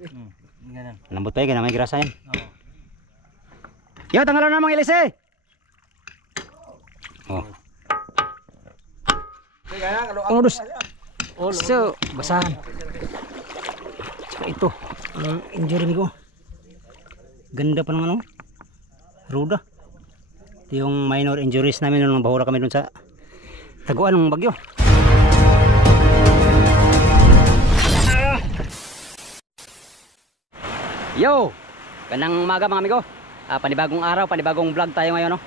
Ganun. Lambot pa yan, may grasa yan. Oo. Yo, tanggalan na mga ilis eh. Oh. Oh, dus. So, basahan. Saka ito, ang injury ko. Ganda pa ng ano, ruda. Ito yung minor injuries namin nung bahura kami dun sa taguan ng bagyo. Yo! Ganang umaga mga amigo. Panibagong araw, panibagong vlog tayo ngayon, no?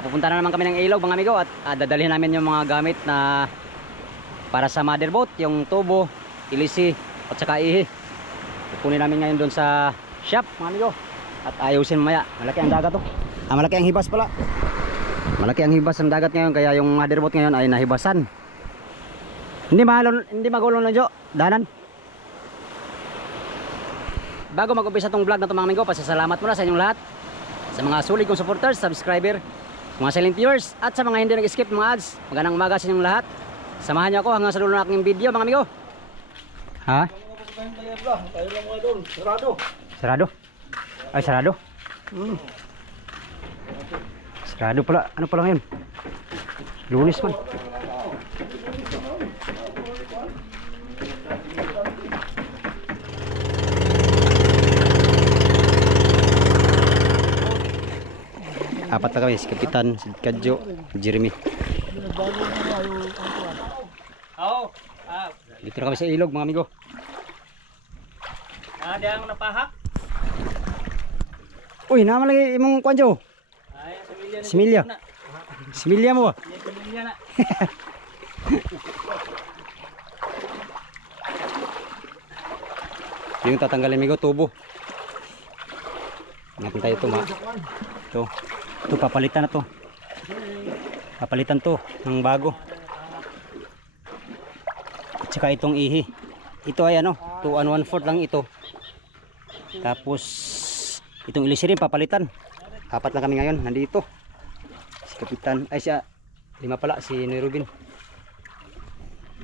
Pupunta na naman kami ng ilog mga amigo at dadalhin namin yung mga gamit na para sa motherboat, yung tubo, ilisi at saka ihi. Pupunin namin ngayon doon sa shop mga amigo at ayusin mamaya. Malaki ang dagat to. Malaki ang hibas pala. Malaki ang hibas ng dagat ngayon kaya yung motherboat ngayon ay nahibasan. Hindi magulong na Jo, danan. Bago mag-umpisa tong vlog na to mga amigo, pasasalamat muna sa inyong lahat. Sa mga sulit kong supporters, subscriber, mga silent viewers, at sa mga hindi nag-skip mga ads. Magandang umaga sa inyong lahat. Samahan niyo ako hanggang sa dulo ng aking video mga amigo. Ha? Sarado. Sarado? Ay, sarado? Sarado pala. Ano pala ngayon? Lunes man. Apat na kami, si Kapitan, si Kadjo, Jeremy. Dito na kami sa ilog mga amigo. Ada ang napahak? Uy, naman lagi imong kwanjo. Ay, similya. Similya. Similya mo ba? Similya na. Yung tatanggalin amigo, tubo. Hanapin tayo ito mga. Ito papalitan na to. Papalitan to ng bago. At saka itong ihi. Ito ay ano, 2 1/4 lang ito. Tapos itong ilisi rin papalitan. 4 lang kami ngayon nandito. Si Kapitan, ay siya 5 pala, si Nerubin.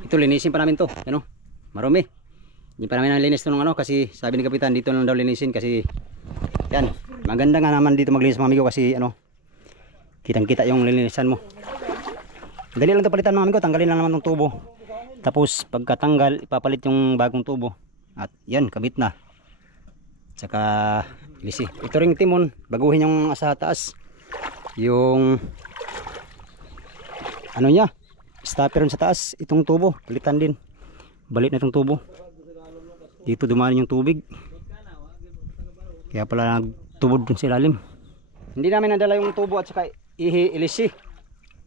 Ito linisin pa namin to, ano? Marumi. Hindi pa namin nalinis to ng ano kasi sabi ni Kapitan dito lang daw linisin kasi yan, maganda nga naman dito maglinis mga amigo kasi ano, kitang-kita yung lilinisan mo. Dali lang ito palitan mga amigo, tanggalin lang naman ng tubo. Tapos pagkatanggal, ipapalit yung bagong tubo. At yan, kabit na. Tsaka ilisi. Ito ring timon, baguhin yung sa taas. Yung ano niya, stopper sa taas, itong tubo, palitan din. Balik na itong tubo. Dito dumaan yung tubig. Kaya pala nagtubod dun sa ilalim. Hindi namin nadala yung tubo at saka ilisi.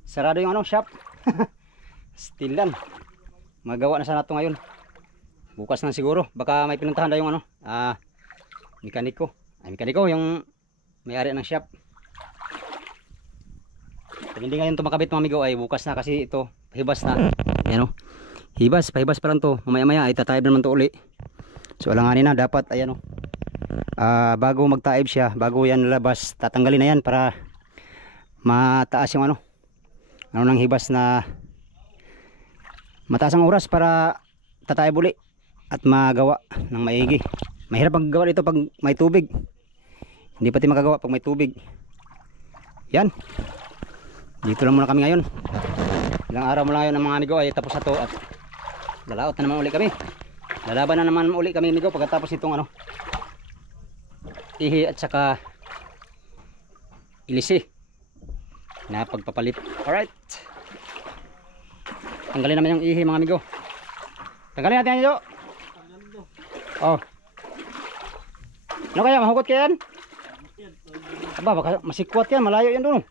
Sarado yung ano, shop. Still lang. Magawa na sana ito ngayon. Bukas na siguro. Baka may pinuntahan na yung ano, mekaniko. Ay, mekaniko yung may-ari ng shop. Kung hindi ngayon ito makabit mga amigo ay bukas na kasi ito hibas na. Ayan o. Hibas, pahibas pa lang to. Mamaya maya ay tatayib naman to uli. So alanganin na dapat ayan o. Bago magtaib siya, bago yan lalabas, tatanggalin na yan para mataas yung ano ng hibas na mataas ang oras para tataib uli at magawa ng maigi. Mahirap maggawa dito pag may tubig, hindi pati magagawa pag may tubig. Yan, dito lang muna kami ngayon. Ilang araw mo lang ngayon ng mga amigo ay tapos na to at lalaot na naman uli kami. Lalaban na naman uli kami amigo pagkatapos itong ano ihi at saka ilisi na pagpapalit. Alright, tanggalin naman yung ihi mga amigo. Tanggalin natin yan Jo. Oh, ano kaya mahugot ka yan? Aba baka masikwat yan, malayo yan doon.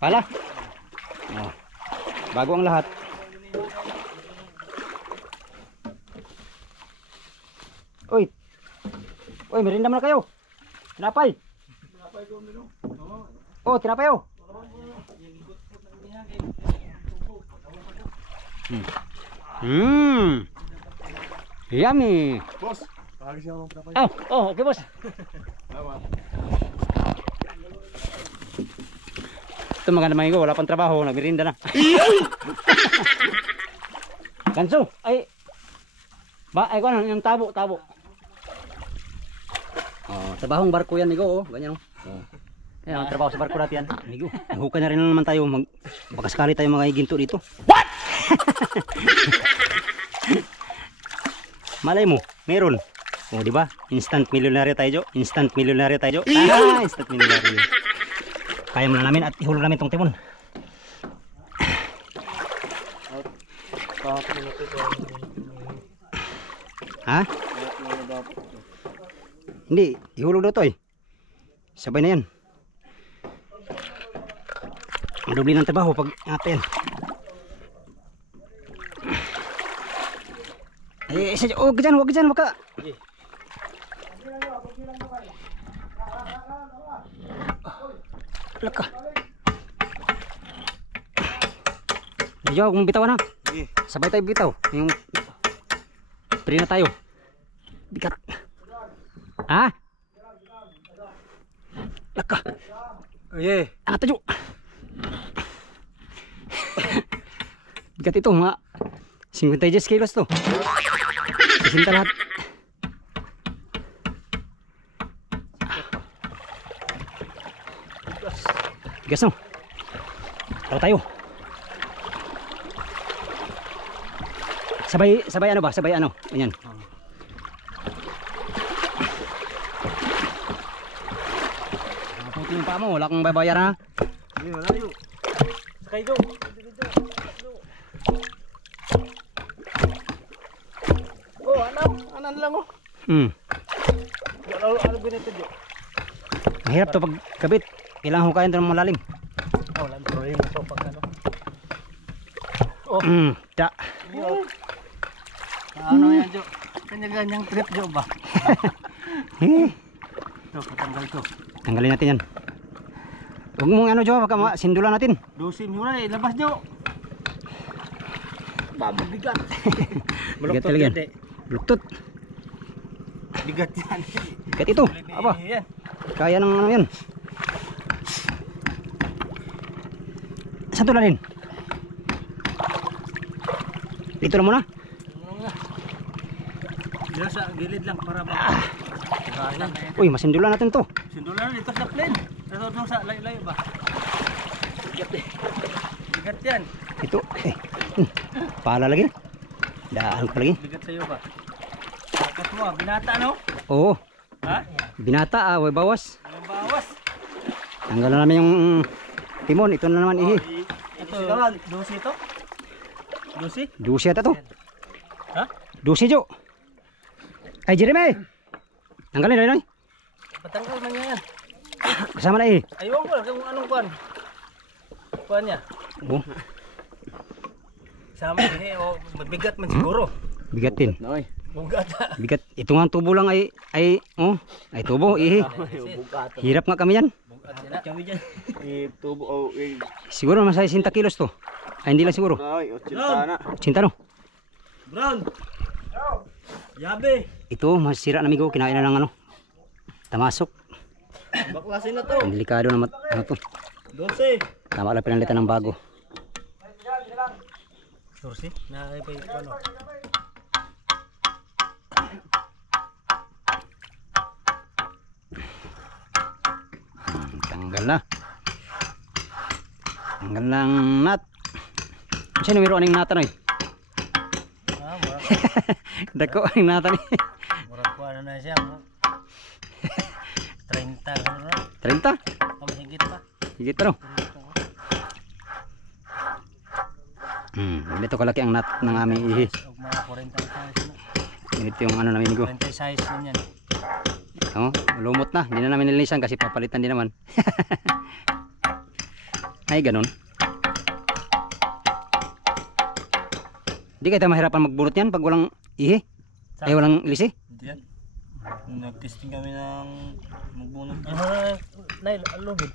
Pala oh, bago ang lahat. Uy, uy, merinda muna kayo. Tinapay. Oh, tinapay oh. Yummy. Boss, pahagi siya ng tinapay. Oh, okay boss. Ito mga naman ko, wala pang trabaho, nagmerinda na. Kanso, ay. Ba, ay ko ano, yung tabo. Oh, trabahong barko yan, migo, oh. Ganyan, oh. Oh. Ayan, ang trabaho sa barko natin yan. Migo, naghukay na rin naman tayo. Baka sakali tayo mga ginto dito. What? Malay mo, meron. Oh, di ba? Instant millionaire tayo, Jo. Instant millionaire tayo, Jo. Ah, instant millionaire. Kaya mo na namin at ihulog namin tong timon. Ha? Hindi, ihulog daw to eh. Sabay na yan. Ang dubli ng trabaho pag natin. Eh, oh, wag dyan, wag ka. Laka. Medyo kung bitawan ha. Sabay tayo bitaw. Yung pre na tayo. Bigat. Ha? Laka. Oye. Angat tayo. Bigat ito mga 50 kilos to. Sisinta lahat. Bigas no. Tara tayo. Sabay ano ba? Sabay ano? Ayan. Puti yung paa mo, wala kang babayaran ha. Hindi, wala yun. Sakay go. Oh, anan lang oh. Ano ganito Jo? Mahirap to pag kabit. Kailangan hukayan ito ng malalim. Oh, lang problema so pag ano. Da. Ano yan Jo? Kanya-ganyang trip Jo ba? Ito, patanggal to. Tanggalin natin yan. Huwag mong ano Jo, baka sindulan natin. Dusin mo na ilabas Jo. Mabigat. Bigat talaga yan. Luktot. Bigat yan. Bigat ito. Aba. Yan. Kaya ng ano yan. Saan to rin? Dito lang muna. Dito sa gilid lang para ba. Uy, masindulan natin to. Sindulan dito sa plane. Dito sa layo-layo ba? Bigat yan. Ito. Pala lagi. Daan pa lagi. Bigat sa'yo ba? Tapos mo, binata no? Oo. Ha? Binata way bawas. Ang bawas. Tanggalan namin yung timon. Ito na naman ihi. Ito, dosi ito? Dosi? Dusi ata to. Ha? Dusi Jo. Ay Jeremy. Tanggalin na. Patanggal man yan. Kasama na ihi. Ayaw ko kung anong kuan. Kuan niya. Oh, Sama ini o mabigat man siguro. bigat din. Bugat. Bigat. Ito nga ang tubo lang ay tubo ihi. Hirap nga kami yan. Bugat yan. Kami dyan. Tubo, oh, Siguro masaya 60 kilos to. Ay hindi lang siguro. ay, 80 na. 80 no. Brown. Yabe. Ito masira na migo. Kinain na ng ano. Tamasok. Baklasin na to. Ang delikado na ano to. 12. Tama lang pinalitan ng bago. Sorsi. Na ay pa ano. Tanggal na. Tanggal ng nut. Kasi numero aning natan eh. Ah, murag. Dako aning natan eh. Murag ko ano na siya. 30 ano na. 30? Higit pa. Higit pa no? Ganito kalaki ang nut ng aming ihi. Og mga 40 size na. Ganito yung ano namin ko. 40 size na yan. Oh, lumot na. Hindi na namin nilinisan kasi papalitan din naman. Ay, ganun. Hindi kayo tayo mahirapan magbunot yan pag walang ihi. Ay, walang ilisi. Diyan. Nag-testing kami ng magbunot. Nay, lubid.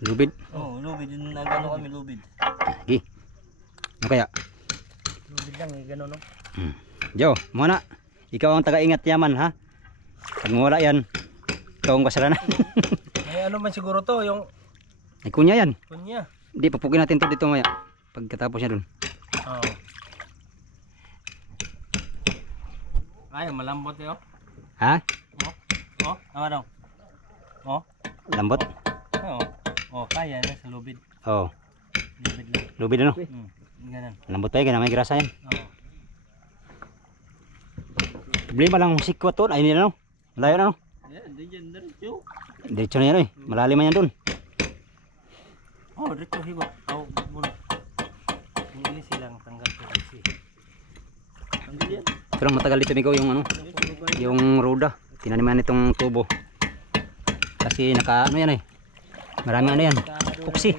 Lubid. Oh, lubid yung nagano kami lubid. Gi. Ano kaya? Lubid lang gano no. Jo, muna. Ikaw ang taga-ingat yaman ha. Pag wala yan, ikaw ang kasalanan. May ano man siguro to, yung Ay kunya yan. kunya. Hindi, papugin natin to dito maya. Pagkatapos niya dun. Oh. Ay, malambot yun. Ha? Oh, tama daw. Oh, Lambot? oo. Oh, kaya na sa lubid. Oo. Lubid lang. Lubid ano? Ganun. Lambot pa yan, may grasa yan. Oo. Problema lang sikwat doon. Ay, hindi na no. Malayo na no. Yeah, di dyan, diretso. Diretso na yan eh. Malalim man yan doon. Oh, diretso, higo. Oh, bulo. Hindi silang tanggal sa isi. Tanggal yan. Pero matagal dito migaw yung ano, yung roda. Tinaniman itong tubo. Kasi naka ano yan eh. Maraming ano yan. Puksi.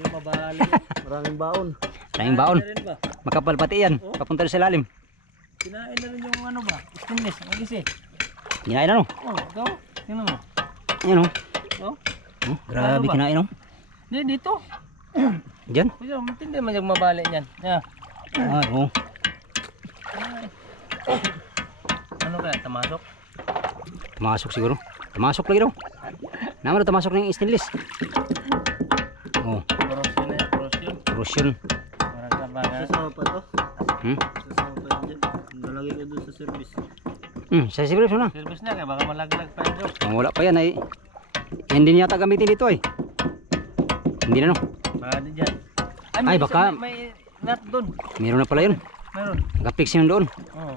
Maraming baon. Maraming baon. Rin ba? Makapal pati yan. Papunta rin sa lalim. Kinain na rin yung ano ba? Stainless, ang isi. Kinain na no. Oh, ito. Tingnan mo. Ayan oh. Oh. Oh, grabe Ano ba? kinain oh. Di, dito. Diyan. Kuya, matindi man yung mabali niyan. Yeah. Ah, oh. Ano kaya, tamasok? Tumasok siguro. Tumasok lagi daw. Naman daw tumasok ng stainless. Oh, Corrosion na yan, corrosion. corrosion. Marag ka ba nga? Sasama pa to. Hmm? Sasama pa yun dyan. Nalagay ko doon sa service. Sa siguro na. Service na kaya, baka malaglag pa yun bro. Ang wala pa yan ay hindi niya yata gamitin dito eh. Hindi na no. Baka di dyan. Ay, baka- May nut doon. Meron na pala yun. Meron. Nagapix yun doon. Oo.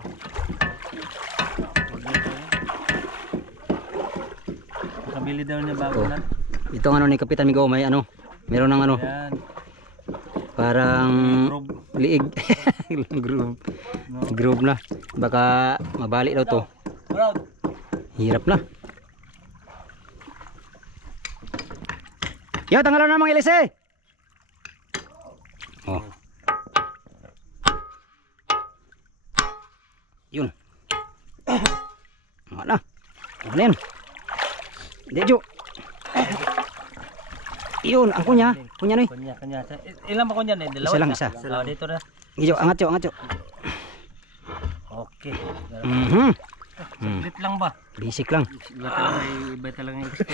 Nakabili daw niya bago Oh. nut. Ito ang ano ni Kapitan Migo, may ano. Meron ng ano, Yan. parang Groove. liig. Groove. Groove na. Baka mabali daw to. Bro, Hirap na. Yo, tanggalan na mga ilis eh. Oh. Yun. Wala. Ano yan? Dejo. Yun, ang kunya. Kunya na eh. kanya. Ilan ba kunya? Dalawa? Isa lang, isa. Oh, dito na. Dejo, angat yo, angat yo. Okay. Mhm. Split lang ba? Basic lang. Iba talaga yung expert.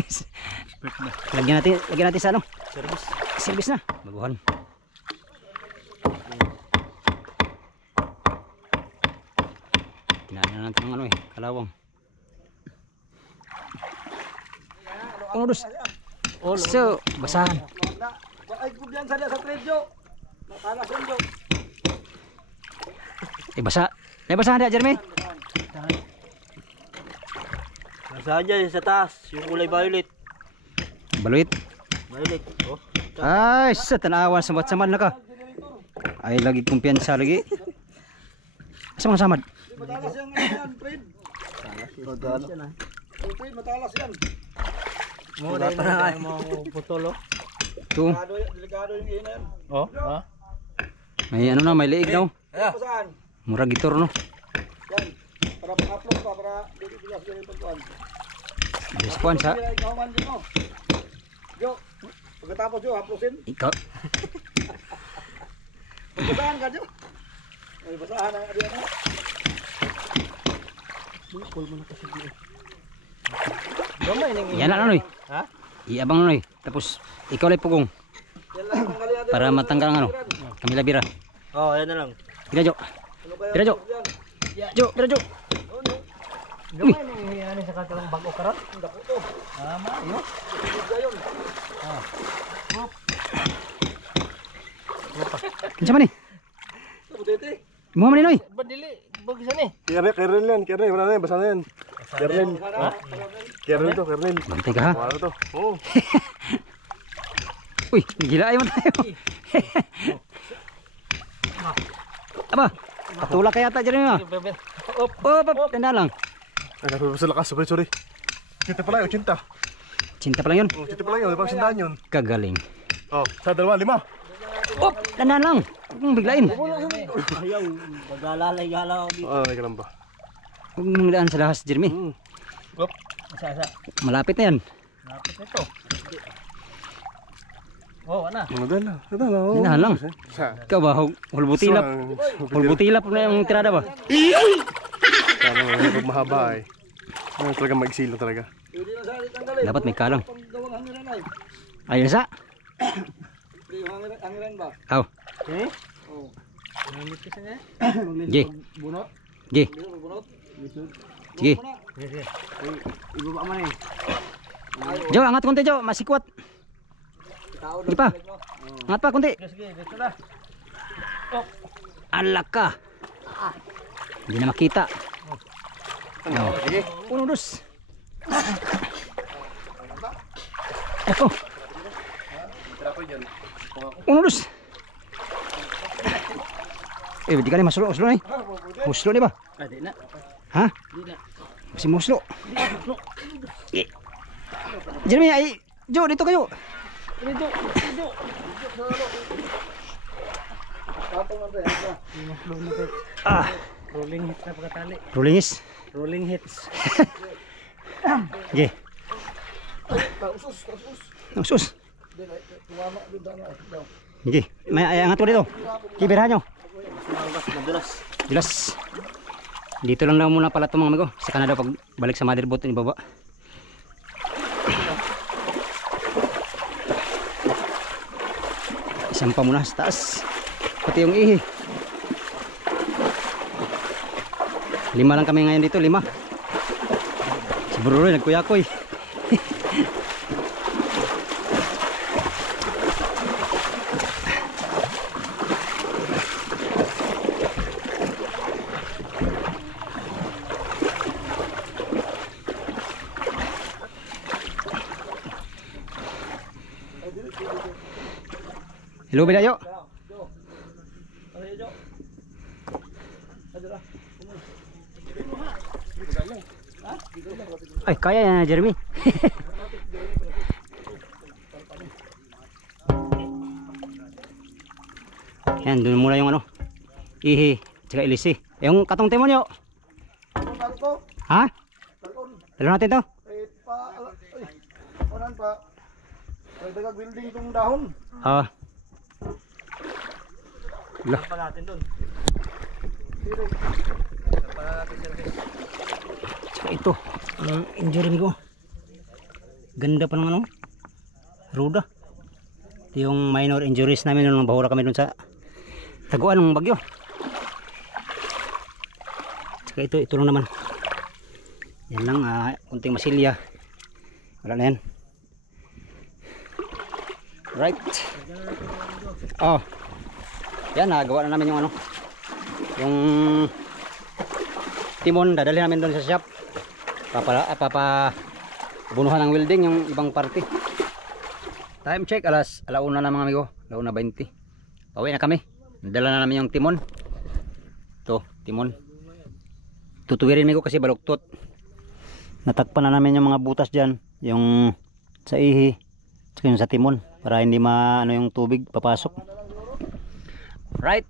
Expert ba? Lagyan natin sa ano? Service. Service na. Baguhan. Kinain na natin ng ano eh, kalawang. Urus. So, basahan. Ay, kubyan sa trejo. Matalas yun jo. Basa. May basahan dia, Jeremy? Nasa dyan sa taas. Yung kulay violet. Baluit. Violet. Oh. Ay, sa tanawan samad-samad na ka. Ay, lagi kumpiyansa lagi. Asa mga samad? Matalas yan, Fred. Matalas yan. Fred, matalas yan. Mo na yun mo putol oh. Ito. Delikado yung ina yan. Oh, ha? May ano na, may liig daw. Saan? Murag gitor no. Yan. Para pang-upload pa, para dito bilas yung pagkuhan. Response ha. Ikaw man din mo. Jo, pagkatapos Jo, uploadin. Ikaw. Basahan ka Jo. Ay, basahan ang adiyan mo. Gamay nang Yan na ano eh. Ha? Iabang ano eh. Tapos ikaw lang pugong Yan lang tanggalin natin. para matanggal ang ano. Kamila bira. Oh, yan na lang. Tira Jo. Ano kaya? Tira Jo. Jo, tira Jo. Gamay nang hiyani sa katalang bago karon. Dako to. Tama, yo. Gayon. Kinsa man ni? Putete. Mo man ni noy. Ba dili bagisan eh. Kernel yan, Kernel. Wala na yan, basa na yan. Kernel. Kernel to, Kernel. Bantay ka ha. Wala to. Oo. Uy, gila ay man tayo. Aba, patula kaya ta Jeremy ha. Op. Oh, tanda lang. Nagkasulo sa lakas, sorry. Kita pala yun, 80. Cinta pa lang yun. Oh, 80 pala yun, pang sandaan yun. Kagaling. Oh, sa dalawa, 5. Oh, tanda lang. Huwag mong biglain. Ayaw, magalalay galaw dito. Oh, ay, ganun ba? Huwag mong daan sa lahas Jeremy. Op. Asa. Malapit na yan. Napit nito. Oh, ana. Maganda. Maganda. Inahan lang. Sa. Ikaw ba, hulbutilap? Hulbutilap na yung tirada ba? Parang pag mahaba eh. Ano talaga magsilo talaga. Dapat may kalang. Panggawang hangiran ay. Ayun sa. Yung hangiran ba? Aw. Eh? Oh. Ngamit kasi niya. Jay. Bunot. Sige. Sige. Ibaba man eh. Jo, angat konti Jo, masikwat. Sige pa. Angat pa konti. Sige, dito na. Alak ka. Hindi na makita. Oh. Uno, dos. Ako. Uno, dos. Di ka na maslo na eh. Muslo di ba? Di na. Ha? Di na. Masih muslo. Jeremy, ay, Jo, dito kayo. Dito. Ah, Rolling hits na pagkatali. rolling is. Rolling hits. Sige. Usus. Sige, may angat ko dito. Kibirahan nyo. Madulas. Jelas. Dito lang daw muna pala ito mga amigo. Saka na daw pag balik sa motherboard ni baba. Isang pa muna sa taas. Pati yung ihi. 5 lang kami ngayon dito, 5. Si Bruroy nagkuyakoy. Hello Bilayo. Ay, kaya yan Jeremy. Yan, doon muna yung ano, ihi, tsaka ilisi. Yung katong timon nyo. Ha? Dalo natin to? Dagang building tong dahon. Ah. Pa natin doon. Tsaka ito, ang Jeremy ko. Ganda pa ng ano, ruda. Ito yung minor injuries namin nung bahura kami dun sa taguan ng bagyo. Tsaka ito lang naman. Yan lang, kunting masilya. Wala na yan. Right. Oh. Yan, nagawa na namin yung ano, yung timon, dadalhin namin doon sa shop. Bunuhan ng welding yung ibang parte. Time check, alauna na mga amigo, alauna 20. Pauwi na kami. Nadala na namin yung timon. Ito, timon. Tutuwirin amigo kasi baluktot. Natakpan na namin yung mga butas dyan, yung sa ihi, tsaka yung sa timon, para hindi maano yung tubig papasok. Right.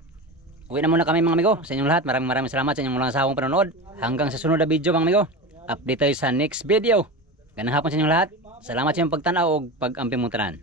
Uwi na muna kami mga amigo. Sa inyong lahat, maraming salamat sa inyong walang sawang panonood. Hanggang sa sunod na video mga amigo. Update tayo sa next video. Ganang hapon sa inyong lahat. Salamat sa inyong pagtanaw o pag-amping mong tanan.